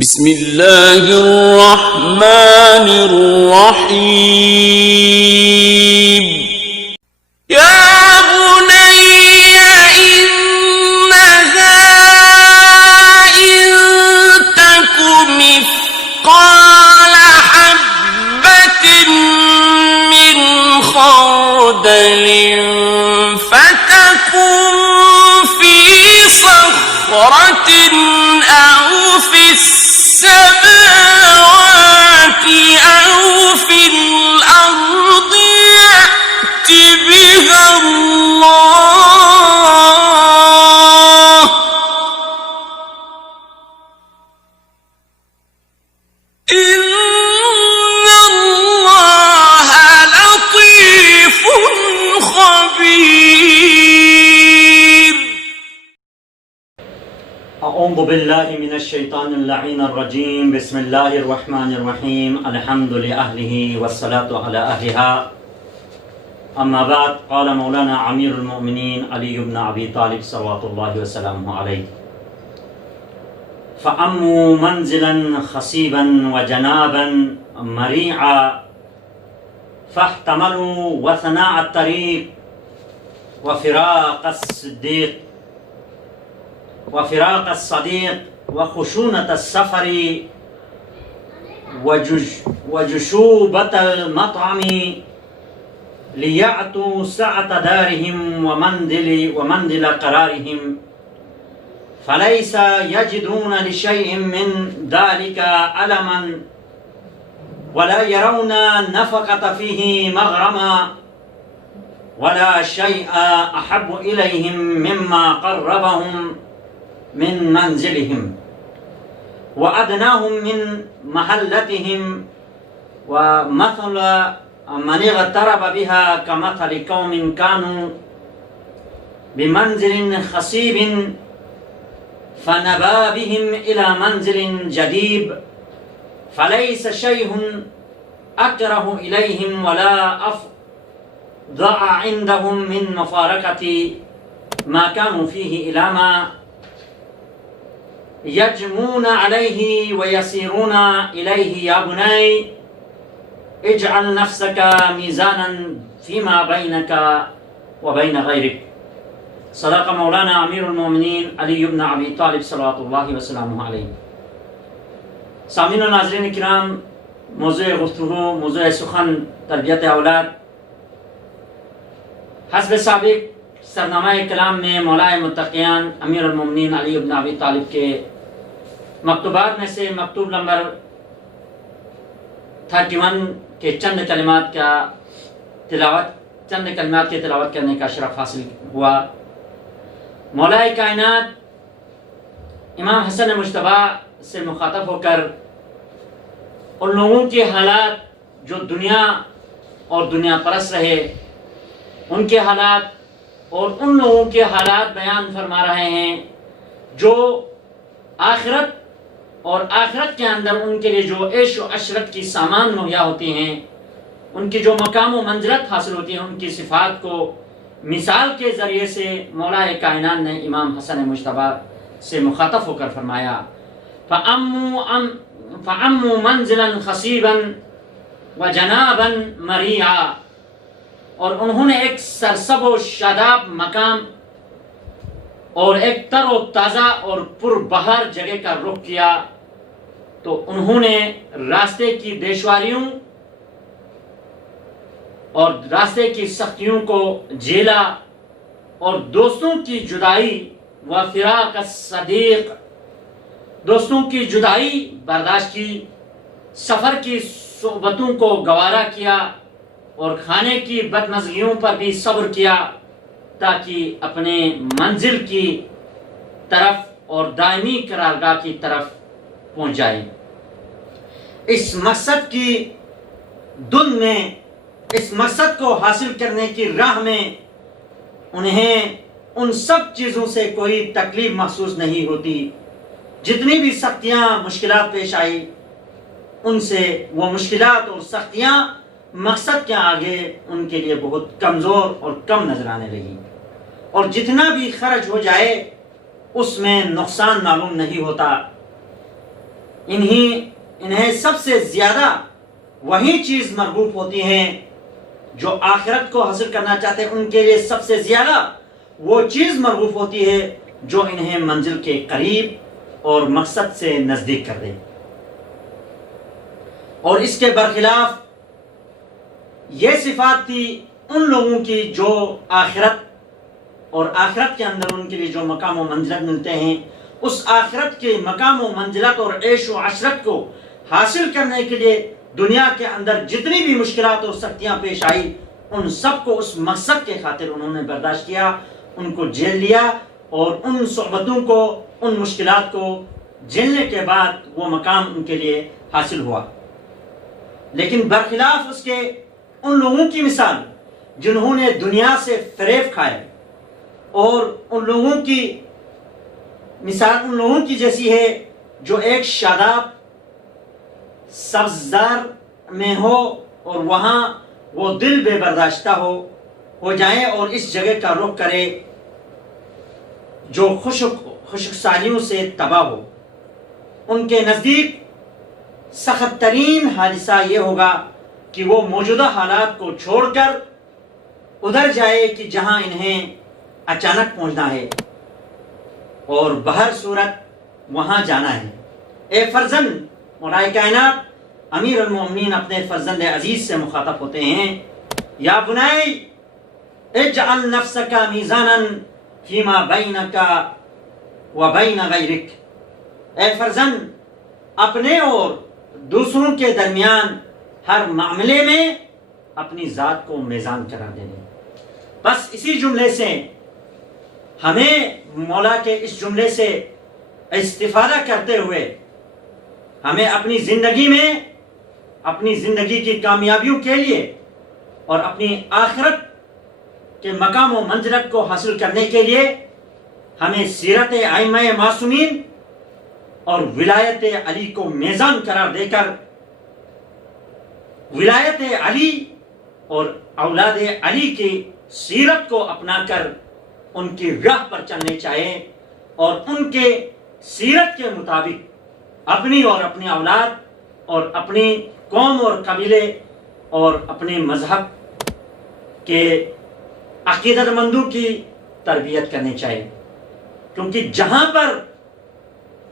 بسم اللہ الرحمن الرحیم یا بنی انہا ان تک مثقال حبۃ من خردل فتکن فی صخرۃ او فی السماوات أو في الأرض يأت بها الله إن الله لطيف خبير. اعوذ باللہ من الشیطان اللعین الرجیم. بسم اللہ الرحمن الرحیم. الحمد لأہلہ والصلاة علی اہلہا. اما بعد، قال مولانا امیر المؤمنین علی بن ابی طالب صلوات اللہ وسلامہ علیہ: فأموا منزلا خصیبا وجنابا مریعا فاحتملوا وثناء الطریق وفراق الصديق وخشونة السفر وجشوبة المطعم ليعطوا سعة دارهم ومنزل قرارهم، فليس يجدون لشيء من ذلك ألما ولا يرون نفقة فيه مغرما ولا شيء أحب إليهم مما قربهم من منزلهم وأدناهم من محلتهم، ومثل من اغترب بها كمثل قوم كانوا بمنزل خصيب فنبا بهم إلى منزل جديد، فليس شيء أكره إليهم ولا أفضع عندهم من مفارقة ما كانوا فيه إلى ما يجمون عليه ويسيرون إليه. يا بني اجعل نفسك ميزانا فيما بينك وبين غيرك. صدق مولانا امیر المؤمنین علی بن ابی طالب صلوات اللہ وسلامہ علیہ. سامعین و ناظرین کرام، موضوع گفتگو، موضوع سخن تربیت اولاد. حسب سابق سرنامہ کلام میں مولائے متقیان امیر المؤمنین علی بن ابی طالب کے مکتوبات میں سے مکتوب نمبر 31 کے چند کلمات کی تلاوت کرنے کا شرف حاصل ہوا. مولائے کائنات امام حسن مجتبی سے مخاطب ہو کر ان لوگوں کے حالات جو دنیا اور دنیا پرست رہے، ان کے حالات اور ان لوگوں کے حالات بیان فرما رہے ہیں جو آخرت اور آخرت کے اندر ان کے لیے جو عیش و عشرت کی سامان مہیا ہوتی ہیں، ان کی جو مقام و منزلت حاصل ہوتی ہیں، ان کی صفات کو مثال کے ذریعے سے مولا کائنات نے امام حسن مجتبی سے مخاطب ہو کر فرمایا: فَأَمُّوا مَنزِلًا خَصِيبًا وَجَنَابًا مَرِيعًا. اور انہوں نے ایک سرسب و شاداب مقام اور ایک تر و تازہ اور پربہار جگہ کا رخ کیا، تو انہوں نے راستے کی دشواریوں اور راستے کی سختیوں کو جھیلا، اور دوستوں کی جدائی و فراق الصدیق، دوستوں کی جدائی برداشت کی، سفر کی صحبتوں کو گوارا کیا، اور کھانے کی بدمزگیوں پر بھی صبر کیا، تاکہ اپنے منزل کی طرف اور دائمی قرارگاہ کی طرف پہنچ جائیں. اس مقصد کی دن میں، اس مقصد کو حاصل کرنے کی راہ میں انہیں ان سب چیزوں سے کوئی تکلیف محسوس نہیں ہوتی. جتنی بھی سختیاں مشکلات پیش آئی، ان سے وہ مشکلات اور سختیاں مقصد کے آگے ان کے لیے بہت کمزور اور کم نظر آنے لگی، اور جتنا بھی خرچ ہو جائے اس میں نقصان معلوم نہیں ہوتا. انہیں سب سے زیادہ وہی چیز مرغوب ہوتی ہیں جو آخرت کو حاصل کرنا چاہتے ہیں. ان کے لیے سب سے زیادہ وہ چیز مرغوب ہوتی ہے جو انہیں منزل کے قریب اور مقصد سے نزدیک کر دے. اور اس کے برخلاف یہ صفات تھی ان لوگوں کی جو آخرت اور آخرت کے اندر ان کے لیے جو مقام و منزلت ملتے ہیں، اس آخرت کے مقام و منزلت اور عیش و عشرت کو حاصل کرنے کے لیے دنیا کے اندر جتنی بھی مشکلات اور سختیاں پیش آئی، ان سب کو اس مقصد کے خاطر انہوں نے برداشت کیا، ان کو جھیل لیا، اور ان صعوبتوں کو، ان مشکلات کو جھیلنے کے بعد وہ مقام ان کے لیے حاصل ہوا. لیکن برخلاف اس کے ان لوگوں کی مثال جنہوں نے دنیا سے فریب کھائے، اور ان لوگوں کی مثال ان لوگوں کی جیسی ہے جو ایک شاداب سبززار میں ہو اور وہاں وہ دل بے برداشتہ ہو جائیں اور اس جگہ کا رخ کرے جو خشک سالیوں سے تباہ ہو. ان کے نزدیک سخت ترین حادثہ یہ ہوگا کہ وہ موجودہ حالات کو چھوڑ کر ادھر جائے کہ جہاں انہیں اچانک پہنچنا ہے اور بہر صورت وہاں جانا ہے. اے فرزند، مولا کائنات امیر المومنین اپنے فرزند عزیز سے مخاطب ہوتے ہیں، یا بنائی اجعل نفسک میزانا فیما بینک و بین غیرک. اے فرزند، اپنے اور دوسروں کے درمیان ہر معاملے میں اپنی ذات کو میزان قرار دے دیں. بس اسی جملے سے ہمیں مولا کے اس جملے سے استفادہ کرتے ہوئے ہمیں اپنی زندگی میں، اپنی زندگی کی کامیابیوں کے لیے اور اپنی آخرت کے مقام و منزلت کو حاصل کرنے کے لیے ہمیں سیرت ائمہ معصومین اور ولایت علی کو میزان قرار دے کر ولایت علی اور اولاد علی کی سیرت کو اپنا کر ان کی راہ پر چلنے چاہیے، اور ان کے سیرت کے مطابق اپنی اور اپنی اولاد اور اپنی قوم اور قبیلے اور اپنے مذہب کے عقیدت مندوں کی تربیت کرنی چاہیے. کیونکہ جہاں پر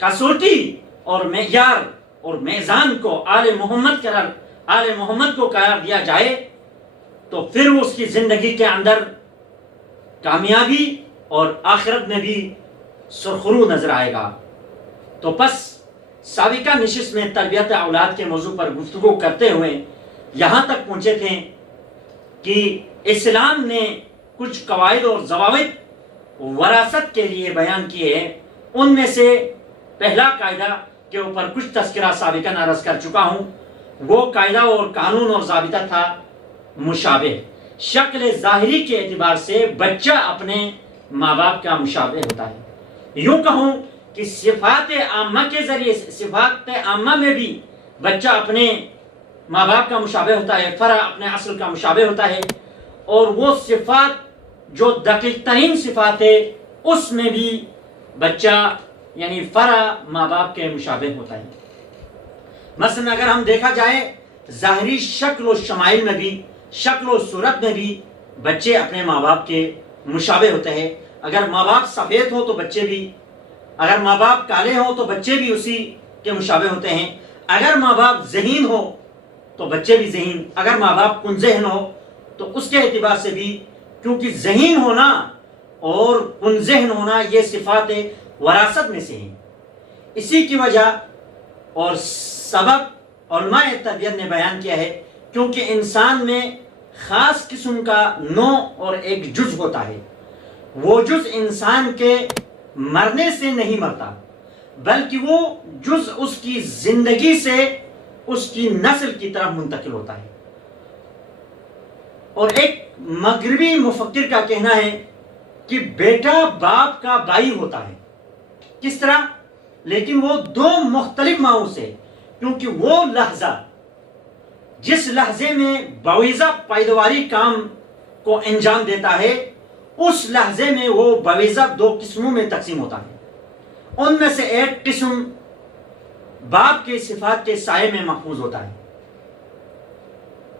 کسوٹی اور معیار اور میزان کو آل محمد کو قرار دیا جائے تو پھر اس کی زندگی کے اندر کامیابی اور آخرت میں بھی سرخرو نظر آئے گا. تو پس سابقہ نشست میں تربیت اولاد کے موضوع پر گفتگو کرتے ہوئے یہاں تک پہنچے تھے کہ اسلام نے کچھ قواعد اور ضوابط وراثت کے لیے بیان کیے ہیں. ان میں سے پہلا قاعدہ کے اوپر کچھ تذکرہ سابقاً عرض کر چکا ہوں، وہ قاعدہ اور قانون اور ضابطہ تھا مشابہ. شکل ظاہری کے اعتبار سے بچہ اپنے ماں باپ کا مشابہ ہوتا ہے. یوں کہوں کہ صفات عامہ کے ذریعے، صفات عامہ میں بھی بچہ اپنے ماں باپ کا مشابہ ہوتا ہے، فرع اپنے اصل کا مشابہ ہوتا ہے، اور وہ صفات جو دقیق ترین صفات ہے اس میں بھی بچہ یعنی فرع ماں باپ کے مشابہ ہوتا ہے. مثلا اگر ہم دیکھا جائے ظاہری شکل و شمائل میں بھی، شکل و صورت میں بھی بچے اپنے ماں باپ کے مشابہ ہوتے ہیں. اگر ماں باپ سفید ہو تو بچے بھی، اگر ماں باپ کالے ہوں تو بچے بھی اسی کے مشابہ ہوتے ہیں. اگر ماں باپ ذہین ہو تو بچے بھی ذہین، اگر ماں باپ کن ذہن ہو تو اس کے اعتبار سے بھی، کیونکہ ذہین ہونا اور کن ذہن ہونا یہ صفات وراثت میں سے ہیں. اسی کی وجہ اور سبب علماء تربیت نے بیان کیا ہے، کیونکہ انسان میں خاص قسم کا نوع اور ایک جز ہوتا ہے. وہ جز انسان کے مرنے سے نہیں مرتا، بلکہ وہ جز اس کی زندگی سے اس کی نسل کی طرف منتقل ہوتا ہے. اور ایک مغربی مفکر کا کہنا ہے کہ بیٹا باپ کا بھائی ہوتا ہے. کس طرح؟ لیکن وہ دو مختلف ماؤں سے، کیونکہ وہ لحظہ جس لحظے میں باویزہ پیداواری کام کو انجام دیتا ہے، اس لحظے میں وہ باویزہ دو قسموں میں تقسیم ہوتا ہے. ان میں سے ایک قسم باپ کے صفات کے سائے میں محفوظ ہوتا ہے،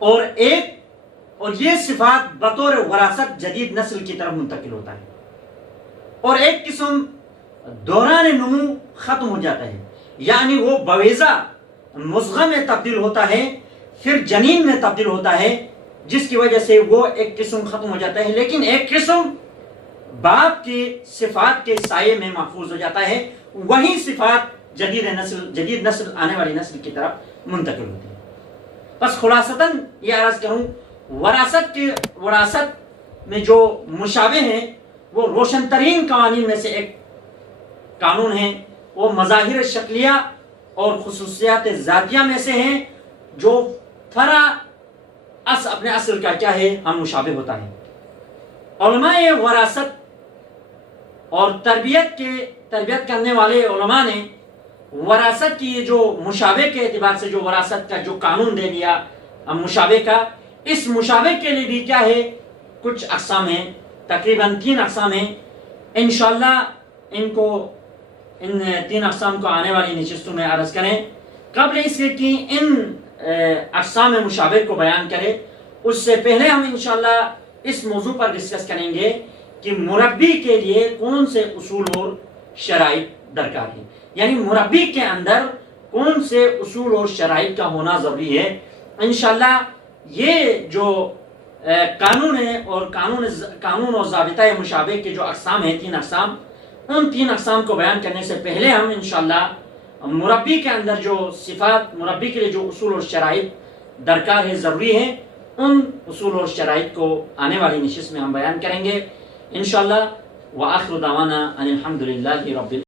اور یہ صفات بطور وراثت جدید نسل کی طرف منتقل ہوتا ہے، اور ایک قسم دوران نمو ختم ہو جاتا ہے، یعنی وہ بویزہ مضغہ میں تبدیل ہوتا ہے، پھر جنین میں تبدیل ہوتا ہے، جس کی وجہ سے وہ ایک قسم ختم ہو جاتا ہے، لیکن ایک قسم باپ کی صفات کے سائے میں محفوظ ہو جاتا ہے، وہی صفات جدید نسل آنے والی نسل کی طرف منتقل ہوتی ہے۔ بس خلاصتاً یہ عرض کروں، وراثت میں جو مشابہ ہیں وہ روشن ترین قوانین میں سے ایک قانون ہے، وہ مظاہر شکلیہ اور خصوصیات ذاتیہ میں سے ہیں، جو فرع اپنے اصل کا کیا ہے، ہم مشابہ ہوتا ہے۔ علماء وراثت اور تربیت کرنے والے علماء نے وراثت کی جو مشابہ کے اعتبار سے جو وراثت کا جو قانون دے دیا مشابہ کا، اس مشابہ کے لیے بھی کیا ہے، کچھ اقسام ہیں، تقریباً 3 اقسام ہیں۔ انشاءاللہ ان 3 اقسام کو آنے والی نشستوں میں عرض کریں۔ قبل اس کے کہ ان اقسام مشابہ کو بیان کرے، اس سے پہلے ہم انشاءاللہ اس موضوع پر ڈسکس کریں گے کہ مربی کے لیے کون سے اصول اور شرائط درکار ہیں، یعنی مربی کے اندر کون سے اصول اور شرائط کا ہونا ضروری ہے۔ انشاءاللہ یہ جو قانون ہے اور قانون اور ضابطۂ مشابہ کے جو اقسام ہیں، 3 اقسام، ان 3 اقسام کو بیان کرنے سے پہلے ہم انشاءاللہ مربی کے اندر جو صفات، مربی کے لیے جو اصول اور شرائط درکار ہے، ضروری ہے، ان اصول اور شرائط کو آنے والی نشست میں ہم بیان کریں گے انشاءاللہ۔ وآخر دعوانا ان الحمدللہ رب